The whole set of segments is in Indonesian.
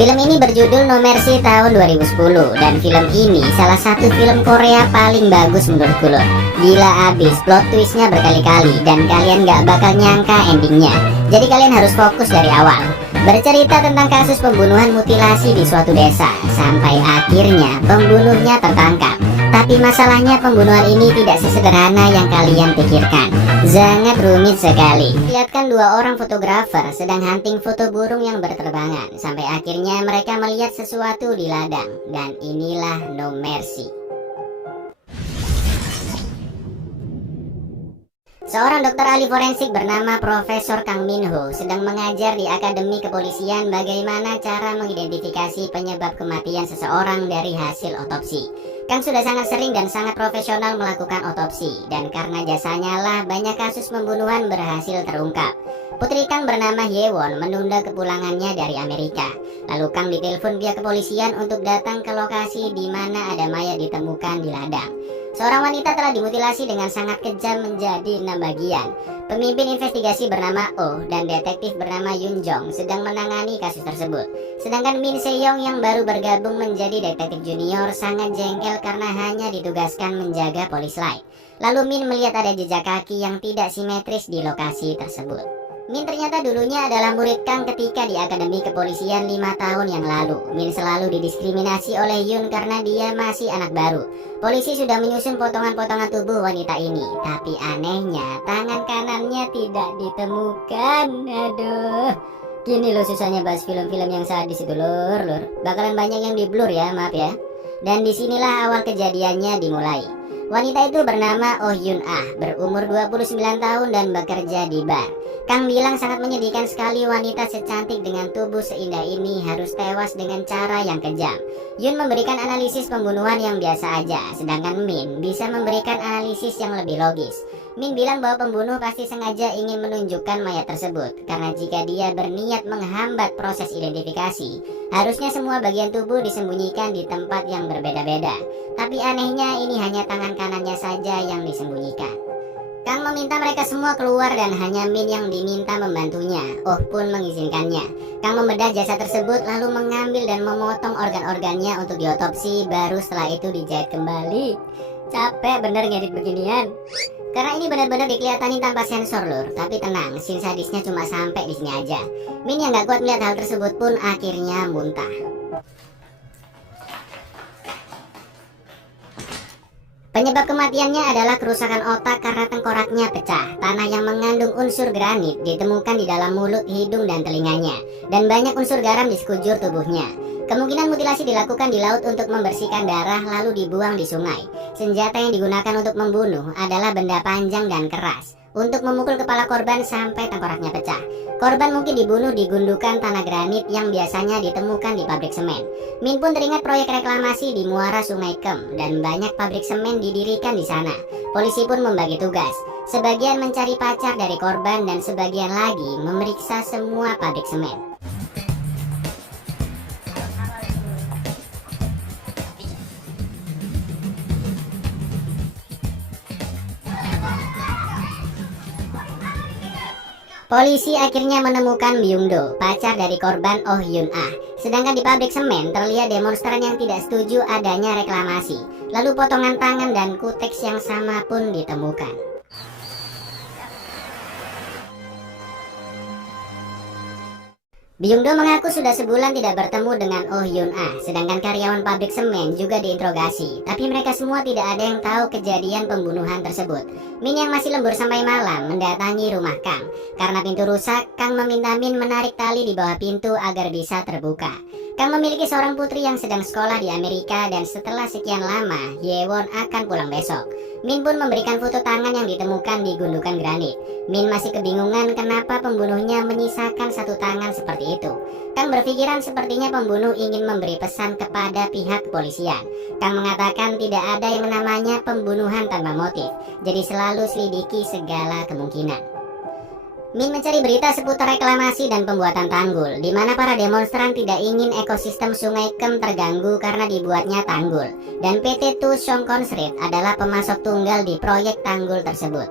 Film ini berjudul No Mercy tahun 2010 dan film ini salah satu film Korea paling bagus menurutku loh. Gila abis, plot twistnya berkali-kali dan kalian gak bakal nyangka endingnya. Jadi kalian harus fokus dari awal. Bercerita tentang kasus pembunuhan mutilasi di suatu desa sampai akhirnya pembunuhnya tertangkap. Tapi masalahnya pembunuhan ini tidak sesederhana yang kalian pikirkan. Sangat rumit sekali. Lihatkan dua orang fotografer sedang hunting foto burung yang berterbangan. Sampai akhirnya mereka melihat sesuatu di ladang. Dan inilah No Mercy. Seorang dokter ahli forensik bernama Profesor Kang Min Ho sedang mengajar di Akademi Kepolisian bagaimana cara mengidentifikasi penyebab kematian seseorang dari hasil otopsi. Kang sudah sangat sering dan sangat profesional melakukan otopsi, dan karena jasanya lah banyak kasus pembunuhan berhasil terungkap. Putri Kang bernama Yewon menunda kepulangannya dari Amerika. Lalu Kang ditelepon pihak kepolisian untuk datang ke lokasi di mana ada mayat ditemukan di ladang. Seorang wanita telah dimutilasi dengan sangat kejam menjadi 6 bagian. Pemimpin investigasi bernama Oh dan detektif bernama Yun Jong sedang menangani kasus tersebut. Sedangkan Min Se-young yang baru bergabung menjadi detektif junior sangat jengkel karena hanya ditugaskan menjaga polis lain. Lalu Min melihat ada jejak kaki yang tidak simetris di lokasi tersebut. Min ternyata dulunya adalah murid Kang ketika di Akademi Kepolisian 5 tahun yang lalu. Min selalu didiskriminasi oleh Yun karena dia masih anak baru. Polisi sudah menyusun potongan-potongan tubuh wanita ini, tapi anehnya tangan kanannya tidak ditemukan. Aduh, gini loh susahnya bahas film-film yang sadis itu lur. Bakalan banyak yang di blur ya, maaf ya. Dan disinilah awal kejadiannya dimulai. Wanita itu bernama Oh Yun Ah, berumur 29 tahun dan bekerja di bar. Kang bilang sangat menyedihkan sekali wanita secantik dengan tubuh seindah ini harus tewas dengan cara yang kejam. Yun memberikan analisis pembunuhan yang biasa aja, sedangkan Min bisa memberikan analisis yang lebih logis. Min bilang bahwa pembunuh pasti sengaja ingin menunjukkan mayat tersebut, karena jika dia berniat menghambat proses identifikasi, harusnya semua bagian tubuh disembunyikan di tempat yang berbeda-beda. Tapi anehnya ini hanya tangan kanannya saja yang disembunyikan. Kang meminta mereka semua keluar dan hanya Min yang diminta membantunya. Oh pun mengizinkannya. Kang membedah jasad tersebut lalu mengambil dan memotong organ-organnya untuk diotopsi, baru setelah itu dijahit kembali. Capek bener ngedit beginian. Karena ini benar-benar dikelihatanin tanpa sensor lur. Tapi tenang, scene sadisnya cuma sampai di sini aja. Min yang gak kuat melihat hal tersebut pun akhirnya muntah. Penyebab kematiannya adalah kerusakan otak karena tengkoraknya pecah. Tanah yang mengandung unsur granit ditemukan di dalam mulut, hidung, dan telinganya. Dan banyak unsur garam di sekujur tubuhnya. Kemungkinan mutilasi dilakukan di laut untuk membersihkan darah lalu dibuang di sungai. Senjata yang digunakan untuk membunuh adalah benda panjang dan keras untuk memukul kepala korban sampai tengkoraknya pecah. Korban mungkin dibunuh di gundukan tanah granit yang biasanya ditemukan di pabrik semen. Min pun teringat proyek reklamasi di muara Sungai Kem dan banyak pabrik semen didirikan di sana. Polisi pun membagi tugas. Sebagian mencari pacar dari korban dan sebagian lagi memeriksa semua pabrik semen. Polisi akhirnya menemukan Byung-do, pacar dari korban Oh Yun Ah. Sedangkan di pabrik semen terlihat demonstran yang tidak setuju adanya reklamasi. Lalu potongan tangan dan kuteks yang sama pun ditemukan. Byung-do mengaku sudah sebulan tidak bertemu dengan Oh Yun Ah, sedangkan karyawan pabrik semen juga diinterogasi. Tapi mereka semua tidak ada yang tahu kejadian pembunuhan tersebut. Min yang masih lembur sampai malam mendatangi rumah Kang. Karena pintu rusak, Kang meminta Min menarik tali di bawah pintu agar bisa terbuka. Kang memiliki seorang putri yang sedang sekolah di Amerika dan setelah sekian lama, Yewon akan pulang besok. Min pun memberikan foto tangan yang ditemukan di gundukan granit. Min masih kebingungan kenapa pembunuhnya menyisakan satu tangan seperti itu. Kang berpikiran sepertinya pembunuh ingin memberi pesan kepada pihak kepolisian. Kang mengatakan tidak ada yang namanya pembunuhan tanpa motif, jadi selalu selidiki segala kemungkinan. Min mencari berita seputar reklamasi dan pembuatan tanggul, di mana para demonstran tidak ingin ekosistem Sungai Kem terganggu karena dibuatnya tanggul. Dan PT Tu Songkonsrit adalah pemasok tunggal di proyek tanggul tersebut.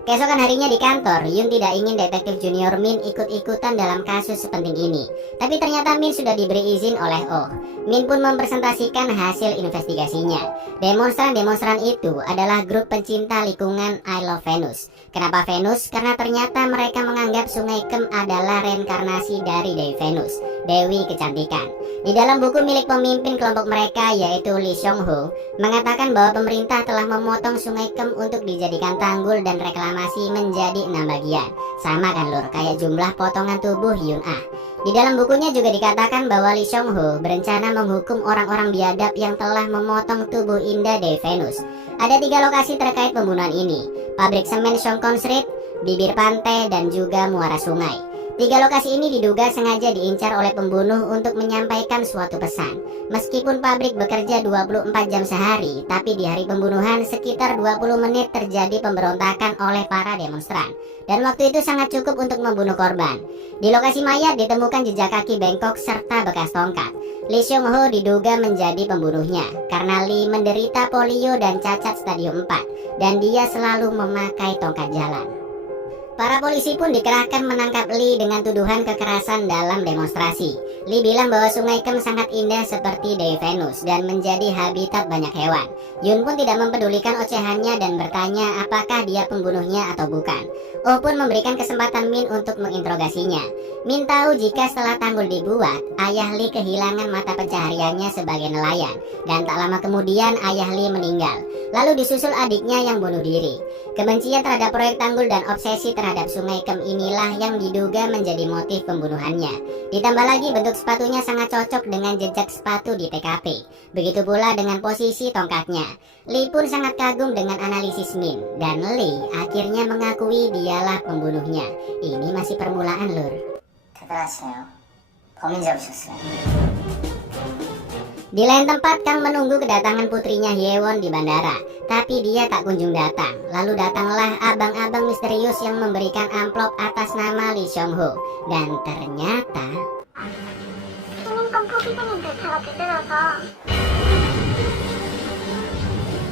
Keesokan harinya di kantor, Yun tidak ingin detektif junior Min ikut-ikutan dalam kasus sepenting ini. Tapi ternyata Min sudah diberi izin oleh Oh. Min pun mempresentasikan hasil investigasinya. Demonstran-demonstran itu adalah grup pencinta lingkungan I Love Venus. Kenapa Venus? Karena ternyata mereka menganggap Sungai Kem adalah reinkarnasi dari Dewi Venus, Dewi Kecantikan. Di dalam buku milik pemimpin kelompok mereka yaitu Lee Seong Ho mengatakan bahwa pemerintah telah memotong Sungai Kem untuk dijadikan tanggul dan reklamasi menjadi 6 bagian. Sama kan lur, kayak jumlah potongan tubuh Yun Ah. Di dalam bukunya juga dikatakan bahwa Lee Seong Ho berencana menghukum orang-orang biadab yang telah memotong tubuh indah Dewi Venus. Ada 3 lokasi terkait pembunuhan ini: pabrik semen Songkon Street, bibir pantai, dan juga muara sungai. 3 lokasi ini diduga sengaja diincar oleh pembunuh untuk menyampaikan suatu pesan. Meskipun pabrik bekerja 24 jam sehari, tapi di hari pembunuhan sekitar 20 menit terjadi pemberontakan oleh para demonstran. Dan waktu itu sangat cukup untuk membunuh korban. Di lokasi mayat ditemukan jejak kaki bengkok serta bekas tongkat. Lee Seong Ho diduga menjadi pembunuhnya karena Lee menderita polio dan cacat stadium 4 dan dia selalu memakai tongkat jalan. Para polisi pun dikerahkan menangkap Lee dengan tuduhan kekerasan dalam demonstrasi. Lee bilang bahwa Sungai Kem sangat indah seperti Dewi Venus dan menjadi habitat banyak hewan. Yun pun tidak mempedulikan ocehannya dan bertanya apakah dia pembunuhnya atau bukan. Oh pun memberikan kesempatan Min untuk menginterogasinya. Min tahu jika setelah tanggul dibuat, ayah Lee kehilangan mata pencahariannya sebagai nelayan. Dan tak lama kemudian ayah Lee meninggal. Lalu disusul adiknya yang bunuh diri. Kebencian terhadap proyek tanggul dan obsesi terhadap Sungai Kem inilah yang diduga menjadi motif pembunuhannya. Ditambah lagi bentuk sepatunya sangat cocok dengan jejak sepatu di TKP. Begitu pula dengan posisi tongkatnya. Lee pun sangat kagum dengan analisis Min. Dan Lee akhirnya mengakui dialah pembunuhnya. Ini masih permulaan lur. Di lain tempat, Kang menunggu kedatangan putrinya Hyewon di bandara. Tapi dia tak kunjung datang. Lalu datanglah abang-abang misterius yang memberikan amplop atas nama Lee Seong Ho. Dan ternyata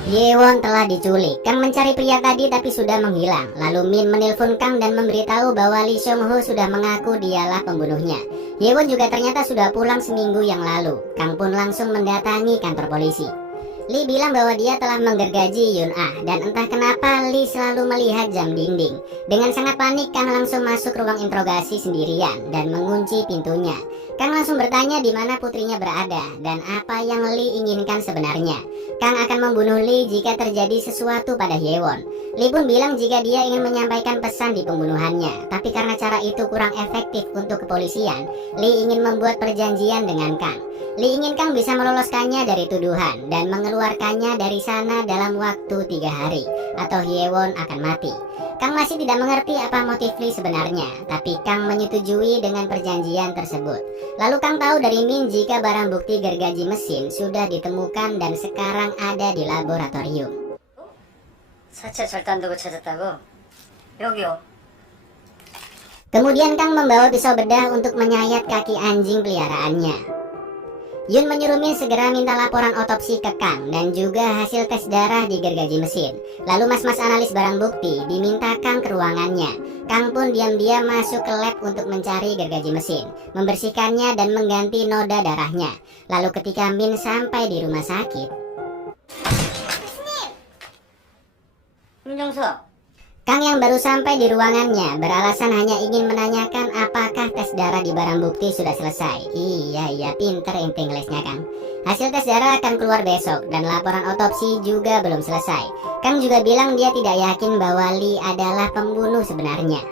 Hyewon telah diculik. Kang mencari pria tadi tapi sudah menghilang. Lalu Min menelpon Kang dan memberitahu bahwa Lee Seong Ho sudah mengaku dialah pembunuhnya. Hyewon juga ternyata sudah pulang seminggu yang lalu. Kang pun langsung mendatangi kantor polisi. Lee bilang bahwa dia telah menggergaji Yun Ah dan entah kenapa Lee selalu melihat jam dinding. Dengan sangat panik, Kang langsung masuk ruang interogasi sendirian dan mengunci pintunya. Kang langsung bertanya di mana putrinya berada dan apa yang Lee inginkan sebenarnya. Kang akan membunuh Lee jika terjadi sesuatu pada Hyewon. Lee pun bilang jika dia ingin menyampaikan pesan di pembunuhannya, tapi karena cara itu kurang efektif untuk kepolisian, Lee ingin membuat perjanjian dengan Kang. Lee ingin Kang bisa meloloskannya dari tuduhan dan mengeluarkannya dari sana dalam waktu 3 hari, atau Hyewon akan mati. Kang masih tidak mengerti apa motif Lee sebenarnya, tapi Kang menyetujui dengan perjanjian tersebut. Lalu Kang tahu dari Min jika barang bukti gergaji mesin sudah ditemukan dan sekarang ada di laboratorium. Kemudian Kang membawa pisau bedah untuk menyayat kaki anjing peliharaannya. Yun menyuruh Min segera minta laporan otopsi ke Kang dan juga hasil tes darah di gergaji mesin. Lalu mas-mas analis barang bukti diminta Kang ke ruangannya. Kang pun diam-diam masuk ke lab untuk mencari gergaji mesin, membersihkannya dan mengganti noda darahnya. Lalu ketika Min sampai di rumah sakit, Kang yang baru sampai di ruangannya beralasan hanya ingin menanyakan apakah tes darah di barang bukti sudah selesai. Iya, pinter inti Inggrisnya Kang. Hasil tes darah akan keluar besok dan laporan otopsi juga belum selesai. Kang juga bilang dia tidak yakin bahwa Lee adalah pembunuh sebenarnya.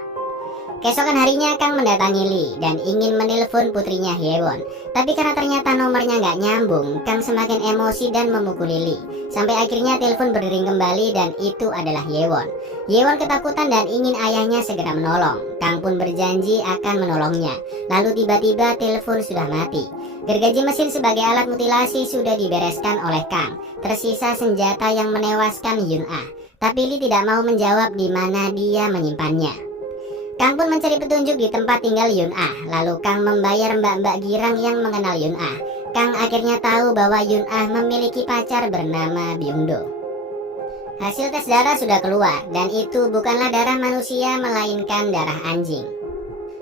Keesokan harinya Kang mendatangi Lee dan ingin menelpon putrinya Hyewon. Tapi karena ternyata nomornya nggak nyambung, Kang semakin emosi dan memukuli Lee. Sampai akhirnya telepon berdering kembali dan itu adalah Hyewon. Hyewon ketakutan dan ingin ayahnya segera menolong. Kang pun berjanji akan menolongnya. Lalu tiba-tiba telepon sudah mati. Gergaji mesin sebagai alat mutilasi sudah dibereskan oleh Kang. Tersisa senjata yang menewaskan Yun Ah. Tapi Lee tidak mau menjawab di mana dia menyimpannya. Kang pun mencari petunjuk di tempat tinggal Yun Ah. Lalu Kang membayar mbak-mbak girang yang mengenal Yun Ah. Kang akhirnya tahu bahwa Yun Ah memiliki pacar bernama Byung Do. Hasil tes darah sudah keluar, dan itu bukanlah darah manusia melainkan darah anjing.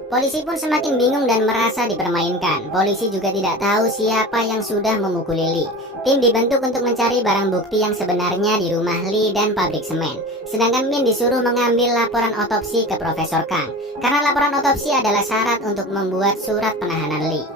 Polisi pun semakin bingung dan merasa dipermainkan. Polisi juga tidak tahu siapa yang sudah memukuli Lee. Tim dibentuk untuk mencari barang bukti yang sebenarnya di rumah Lee dan pabrik semen. Sedangkan Min disuruh mengambil laporan otopsi ke Profesor Kang, karena laporan otopsi adalah syarat untuk membuat surat penahanan Lee.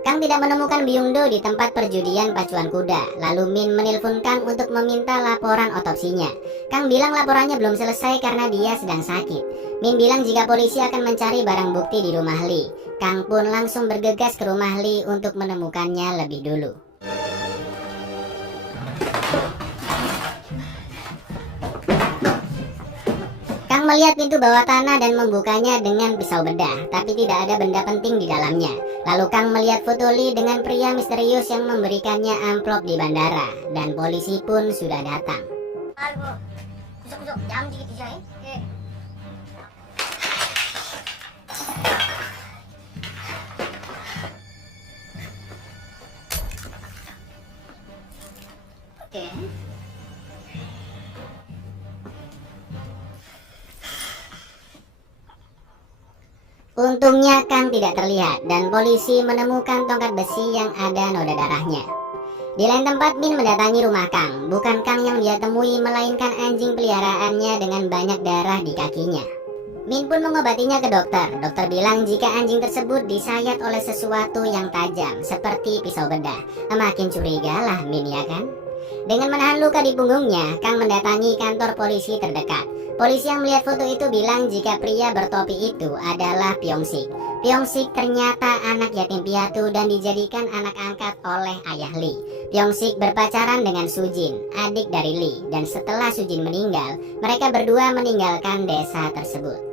Kang tidak menemukan Byung-do di tempat perjudian pacuan kuda. Lalu Min menelpon Kang untuk meminta laporan otopsinya. Kang bilang laporannya belum selesai karena dia sedang sakit. Min bilang jika polisi akan mencari barang bukti di rumah Lee. Kang pun langsung bergegas ke rumah Lee untuk menemukannya lebih dulu. Kang melihat pintu bawah tanah dan membukanya dengan pisau bedah, tapi tidak ada benda penting di dalamnya. Lalu Kang melihat foto Lee dengan pria misterius yang memberikannya amplop di bandara, dan polisi pun sudah datang. Oke. Untungnya Kang tidak terlihat dan polisi menemukan tongkat besi yang ada noda darahnya. Di lain tempat Min mendatangi rumah Kang. Bukan Kang yang dia temui melainkan anjing peliharaannya dengan banyak darah di kakinya. Min pun mengobatinya ke dokter. Dokter bilang jika anjing tersebut disayat oleh sesuatu yang tajam seperti pisau bedah. Makin curiga lah Min, ya kan? Dengan menahan luka di punggungnya, Kang mendatangi kantor polisi terdekat. Polisi yang melihat foto itu bilang jika pria bertopi itu adalah Pyong-sik. Pyong-sik ternyata anak yatim piatu dan dijadikan anak angkat oleh ayah Lee. Pyong-sik berpacaran dengan Sujin, adik dari Lee, dan setelah Sujin meninggal, mereka berdua meninggalkan desa tersebut.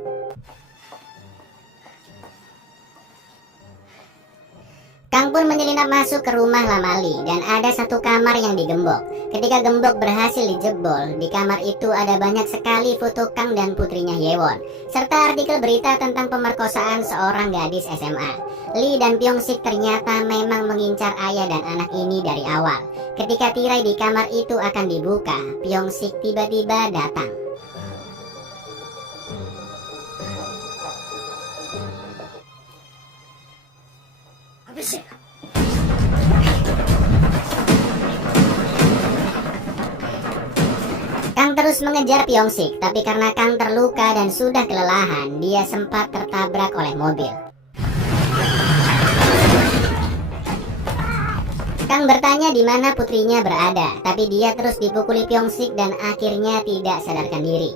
Kang pun menyelinap masuk ke rumah lama Lee dan ada satu kamar yang digembok. Ketika gembok berhasil dijebol, di kamar itu ada banyak sekali foto Kang dan putrinya Yewon, serta artikel berita tentang pemerkosaan seorang gadis SMA. Lee dan Pyong-sik ternyata memang mengincar ayah dan anak ini dari awal. Ketika tirai di kamar itu akan dibuka, Pyong-sik tiba-tiba datang. Kang terus mengejar Pyong-sik, tapi karena Kang terluka dan sudah kelelahan, dia sempat tertabrak oleh mobil. Kang bertanya di mana putrinya berada, tapi dia terus dipukuli Pyong-sik dan akhirnya tidak sadarkan diri.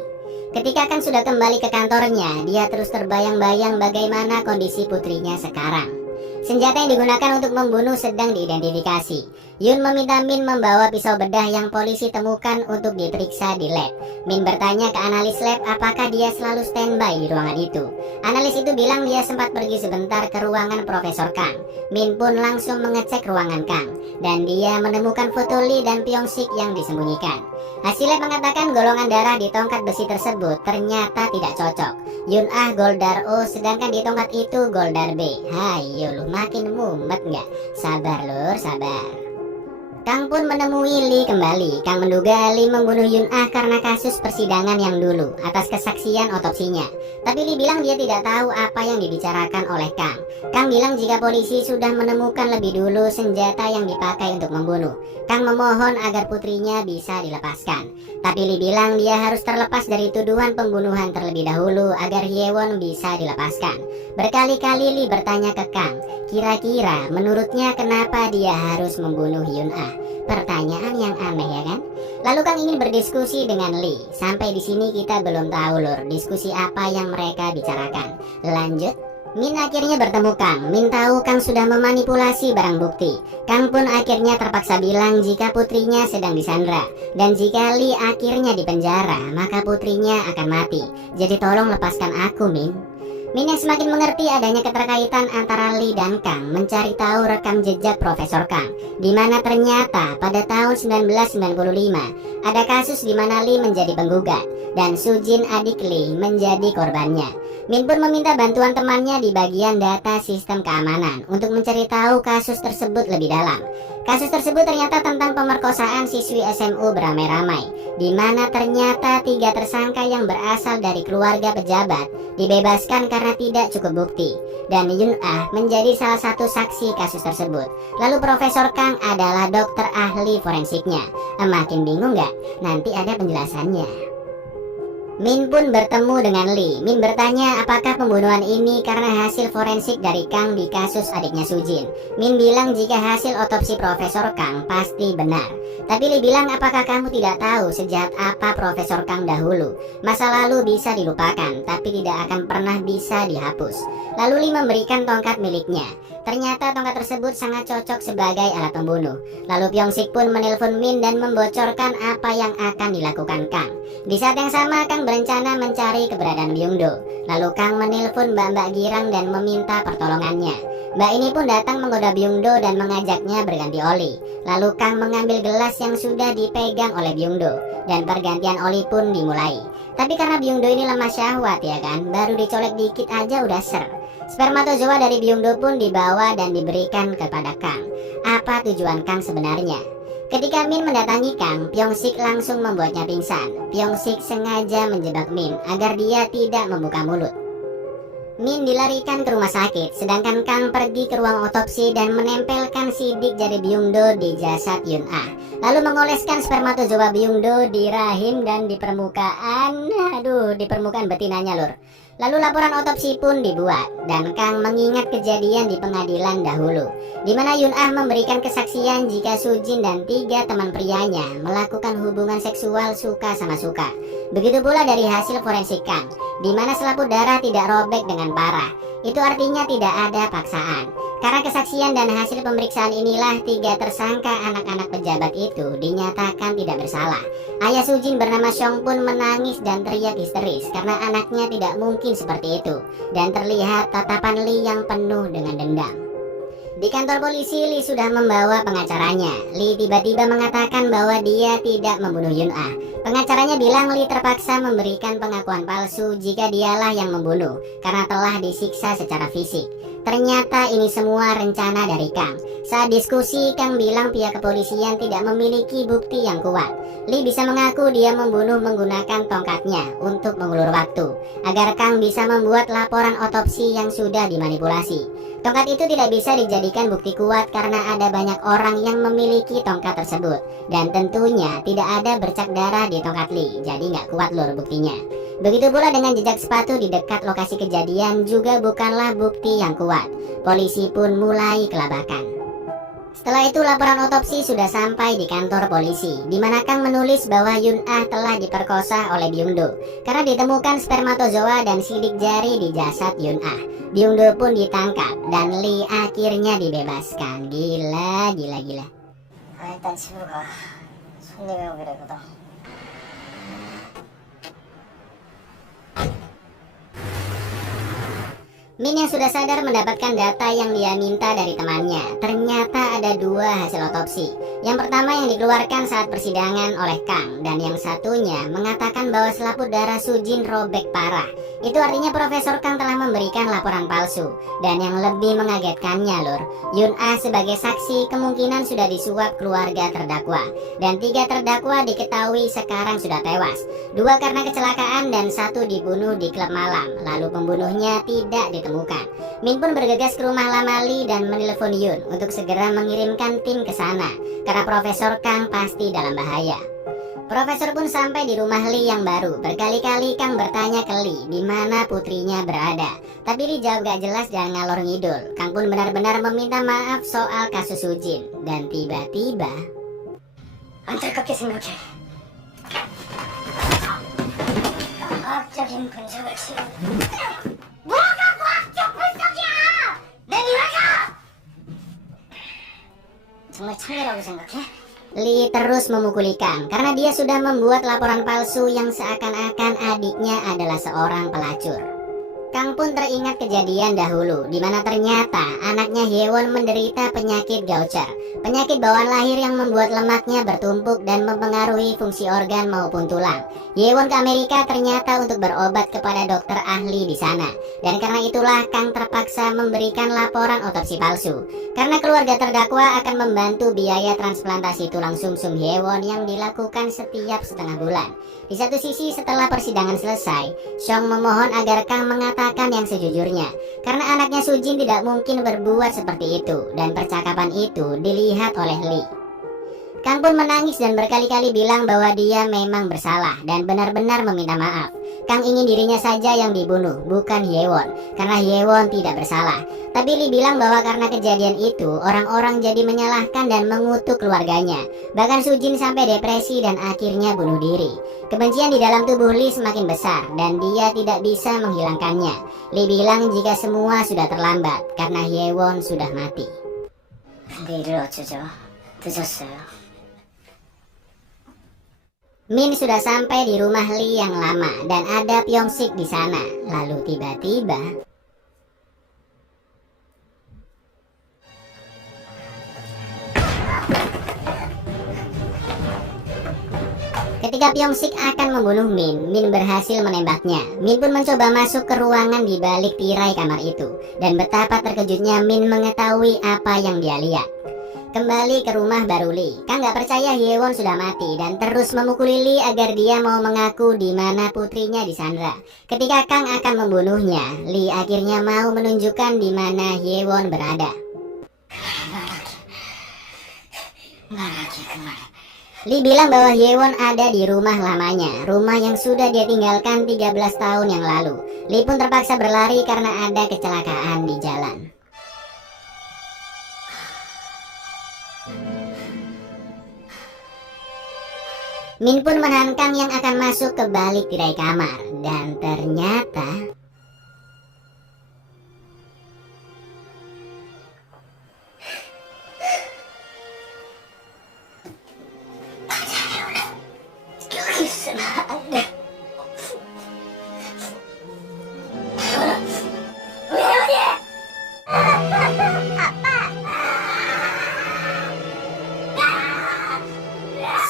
Ketika Kang sudah kembali ke kantornya, dia terus terbayang-bayang bagaimana kondisi putrinya sekarang. Senjata yang digunakan untuk membunuh sedang diidentifikasi. Yun meminta Min membawa pisau bedah yang polisi temukan untuk diperiksa di lab. Min bertanya ke analis lab apakah dia selalu standby di ruangan itu. Analis itu bilang dia sempat pergi sebentar ke ruangan Profesor Kang. Min pun langsung mengecek ruangan Kang, dan dia menemukan foto Lee dan Pyong-sik yang disembunyikan. Hasil lab mengatakan golongan darah di tongkat besi tersebut ternyata tidak cocok. Yun Ah Goldar O, sedangkan di tongkat itu Goldar B. Hayo lu, makin mumet nggak? Sabar lur, sabar. Kang pun menemui Lee kembali. Kang menduga Lee membunuh Yun Ah karena kasus persidangan yang dulu atas kesaksian otopsinya. Tapi Lee bilang dia tidak tahu apa yang dibicarakan oleh Kang. Kang bilang jika polisi sudah menemukan lebih dulu senjata yang dipakai untuk membunuh. Kang memohon agar putrinya bisa dilepaskan. Tapi Lee bilang dia harus terlepas dari tuduhan pembunuhan terlebih dahulu agar Yewon bisa dilepaskan. Berkali-kali Lee bertanya ke Kang, kira-kira menurutnya kenapa dia harus membunuh Yun Ah? Pertanyaan yang aneh, ya kan? Lalu Kang ingin berdiskusi dengan Lee. Sampai di sini kita belum tahu lur, diskusi apa yang mereka bicarakan. Lanjut. Min akhirnya bertemu Kang. Min tahu Kang sudah memanipulasi barang bukti. Kang pun akhirnya terpaksa bilang jika putrinya sedang disandra, dan jika Lee akhirnya dipenjara, maka putrinya akan mati. Jadi tolong lepaskan aku, Min. Min yang semakin mengerti adanya keterkaitan antara Lee dan Kang mencari tahu rekam jejak Profesor Kang, di mana ternyata pada tahun 1995 ada kasus di mana Lee menjadi penggugat dan Sujin adik Lee menjadi korbannya. Min pun meminta bantuan temannya di bagian data sistem keamanan untuk mencari tahu kasus tersebut lebih dalam. Kasus tersebut ternyata tentang pemerkosaan siswi SMU beramai-ramai, di mana ternyata 3 tersangka yang berasal dari keluarga pejabat dibebaskan karena tidak cukup bukti, dan Yun Ah menjadi salah satu saksi kasus tersebut. Lalu Profesor Kang adalah dokter ahli forensiknya. Makin bingung nggak? Nanti ada penjelasannya. Min pun bertemu dengan Lee. Min bertanya apakah pembunuhan ini karena hasil forensik dari Kang di kasus adiknya Sujin. Min bilang jika hasil otopsi Profesor Kang pasti benar. Tapi Lee bilang apakah kamu tidak tahu sejahat apa Profesor Kang dahulu. Masa lalu bisa dilupakan tapi tidak akan pernah bisa dihapus. Lalu Lee memberikan tongkat miliknya. Ternyata tongkat tersebut sangat cocok sebagai alat pembunuh. Lalu Pyongsik pun menelpon Min dan membocorkan apa yang akan dilakukan Kang. Di saat yang sama Kang berencana mencari keberadaan Byung-do. Lalu Kang menelpon Mbak Girang dan meminta pertolongannya. Mbak ini pun datang menggoda Byung-do dan mengajaknya berganti oli. Lalu Kang mengambil gelas yang sudah dipegang oleh Byung-do dan pergantian oli pun dimulai. Tapi karena Byung-do ini lemah syahwat ya kan, baru dicolek dikit aja udah ser. Spermatozoa dari Byung-do pun dibawa dan diberikan kepada Kang. Apa tujuan Kang sebenarnya? Ketika Min mendatangi Kang, Pyongsik langsung membuatnya pingsan. Pyongsik sengaja menjebak Min agar dia tidak membuka mulut. Min dilarikan ke rumah sakit, sedangkan Kang pergi ke ruang otopsi dan menempelkan sidik jari Byung-do di jasad Yun Ah. Lalu mengoleskan spermatozoa Byung-do di rahim dan di permukaan betinanya lur. Lalu laporan otopsi pun dibuat dan Kang mengingat kejadian di pengadilan dahulu, di mana Yun Ah memberikan kesaksian jika Sujin dan 3 teman prianya melakukan hubungan seksual suka sama suka. Begitu pula dari hasil forensik Kang, di mana selaput darah tidak robek dengan parah. Itu artinya tidak ada paksaan. Karena kesaksian dan hasil pemeriksaan inilah 3 tersangka anak-anak pejabat itu dinyatakan tidak bersalah. Ayah Sujin bernama Song pun menangis dan teriak histeris karena anaknya tidak mungkin seperti itu. Dan terlihat tatapan Lee yang penuh dengan dendam. Di kantor polisi, Lee sudah membawa pengacaranya. Lee tiba-tiba mengatakan bahwa dia tidak membunuh Yun Ah. Pengacaranya bilang Lee terpaksa memberikan pengakuan palsu jika dialah yang membunuh karena telah disiksa secara fisik. Ternyata ini semua rencana dari Kang. Saat diskusi, Kang bilang pihak kepolisian tidak memiliki bukti yang kuat. Lee bisa mengaku dia membunuh menggunakan tongkatnya untuk mengulur waktu, agar Kang bisa membuat laporan otopsi yang sudah dimanipulasi. Tongkat itu tidak bisa dijadikan bukti kuat karena ada banyak orang yang memiliki tongkat tersebut. Dan tentunya tidak ada bercak darah di tongkat Lee, jadi nggak kuat lur buktinya. Begitu pula dengan jejak sepatu di dekat lokasi kejadian juga bukanlah bukti yang kuat. Polisi pun mulai kelabakan. Setelah itu laporan otopsi sudah sampai di kantor polisi, di mana Kang menulis bahwa Yun Ah telah diperkosa oleh Byung-do karena ditemukan spermatozoa dan sidik jari di jasad Yun Ah. Byung-do pun ditangkap dan Lee akhirnya dibebaskan. Gila. 일단 집으로 가. 손님이 오기로거든. Min yang sudah sadar mendapatkan data yang dia minta dari temannya. Ternyata ada 2 hasil otopsi. Yang pertama yang dikeluarkan saat persidangan oleh Kang, dan yang satunya mengatakan bahwa selaput darah Sujin robek parah. Itu artinya Profesor Kang telah memberikan laporan palsu. Dan yang lebih mengagetkannya lur, Yun Ah sebagai saksi kemungkinan sudah disuap keluarga terdakwa. Dan 3 terdakwa diketahui sekarang sudah tewas. 2 karena kecelakaan dan 1 dibunuh di klub malam. Lalu pembunuhnya tidak ditemukan. Min pun bergegas ke rumah lama Lee dan menelpon Yun untuk segera mengirimkan tim ke sana karena Profesor Kang pasti dalam bahaya. Profesor pun sampai di rumah Lee yang baru. Berkali-kali Kang bertanya ke Lee di mana putrinya berada, tapi Lee jawab gak jelas dan ngalor ngidul. Kang pun benar-benar meminta maaf soal kasus Sujin. Dan tiba-tiba 안타깝게 생각해. 과학적인 분석을 치르. 뭐가 과학적 분석이야? 내 누나가! 정말 창녀라고 생각해? Lee terus memukuli Kang karena dia sudah membuat laporan palsu yang seakan-akan adiknya adalah seorang pelacur. Kang pun teringat kejadian dahulu di mana ternyata anaknya Hyewon menderita penyakit Gaucher, penyakit bawaan lahir yang membuat lemaknya bertumpuk dan mempengaruhi fungsi organ maupun tulang. Hyewon ke Amerika ternyata untuk berobat kepada dokter ahli di sana, dan karena itulah Kang terpaksa memberikan laporan otopsi palsu. Karena keluarga terdakwa akan membantu biaya transplantasi tulang sumsum Hyewon yang dilakukan setiap setengah bulan. Di satu sisi setelah persidangan selesai, Song memohon agar Kang mengatakan yang sejujurnya, karena anaknya Sujin tidak mungkin berbuat seperti itu, dan percakapan itu dilihat oleh Lee. Kang pun menangis dan berkali-kali bilang bahwa dia memang bersalah dan benar-benar meminta maaf. Kang ingin dirinya saja yang dibunuh, bukan Hyewon, karena Hyewon tidak bersalah. Tapi Lee bilang bahwa karena kejadian itu, orang-orang jadi menyalahkan dan mengutuk keluarganya. Bahkan Sujin sampai depresi dan akhirnya bunuh diri. Kebencian di dalam tubuh Lee semakin besar dan dia tidak bisa menghilangkannya. Lee bilang jika semua sudah terlambat karena Hyewon sudah mati. 내일을 어쩌죠? 늦었어요. Min sudah sampai di rumah Lee yang lama dan ada Pyongsik di sana. Lalu tiba-tiba ketika Pyongsik akan membunuh Min, Min berhasil menembaknya. Min pun mencoba masuk ke ruangan di balik tirai kamar itu, dan betapa terkejutnya Min mengetahui apa yang dia lihat. Kembali ke rumah baru Lee, Kang gak percaya Hyewon sudah mati dan terus memukuli Lee agar dia mau mengaku di mana putrinya disandra. Ketika Kang akan membunuhnya, Lee akhirnya mau menunjukkan di mana Hyewon berada. Lee bilang bahwa Hyewon ada di rumah lamanya, rumah yang sudah dia tinggalkan 13 tahun yang lalu. Lee pun terpaksa berlari karena ada kecelakaan di jalan. Min pun menahan Kang yang akan masuk ke balik tirai kamar, dan ternyata 여기 있으면 안 돼. 왜 어디?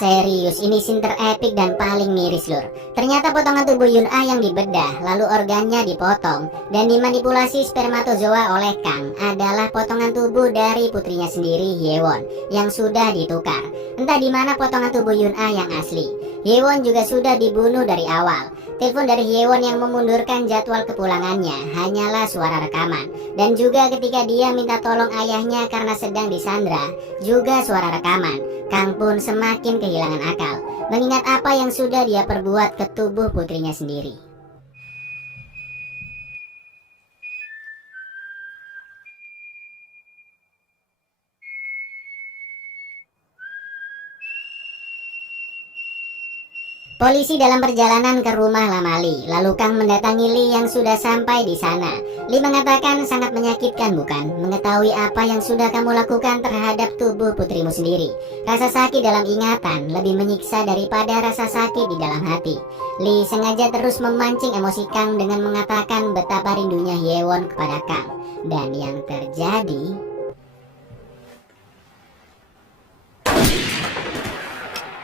serius, ini scene terepik dan paling miris lur. Ternyata potongan tubuh Yun Ah yang dibedah, lalu organnya dipotong dan dimanipulasi spermatozoa oleh Kang adalah potongan tubuh dari putrinya sendiri Hyewon yang sudah ditukar. Entah di mana potongan tubuh Yun Ah yang asli. Hyewon juga sudah dibunuh dari awal. Telepon dari Hyewon yang memundurkan jadwal kepulangannya hanyalah suara rekaman. Dan juga ketika dia minta tolong ayahnya karena sedang disandra, juga suara rekaman. Kang pun semakin kehilangan akal, mengingat apa yang sudah dia perbuat ke tubuh putrinya sendiri. Polisi dalam perjalanan ke rumah lama Lee, lalu Kang mendatangi Lee yang sudah sampai di sana. Lee mengatakan sangat menyakitkan bukan, mengetahui apa yang sudah kamu lakukan terhadap tubuh putrimu sendiri. Rasa sakit dalam ingatan lebih menyiksa daripada rasa sakit di dalam hati. Lee sengaja terus memancing emosi Kang dengan mengatakan betapa rindunya Hyewon kepada Kang. Dan yang terjadi,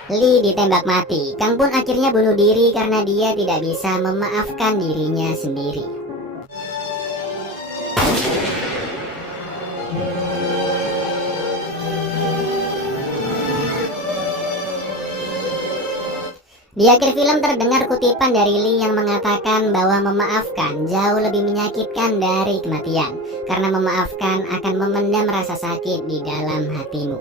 Lee ditembak mati. Kang pun akhirnya bunuh diri karena dia tidak bisa memaafkan dirinya sendiri. Di akhir film terdengar kutipan dari Lee yang mengatakan bahwa memaafkan jauh lebih menyakitkan dari kematian, karena memaafkan akan memendam rasa sakit di dalam hatimu.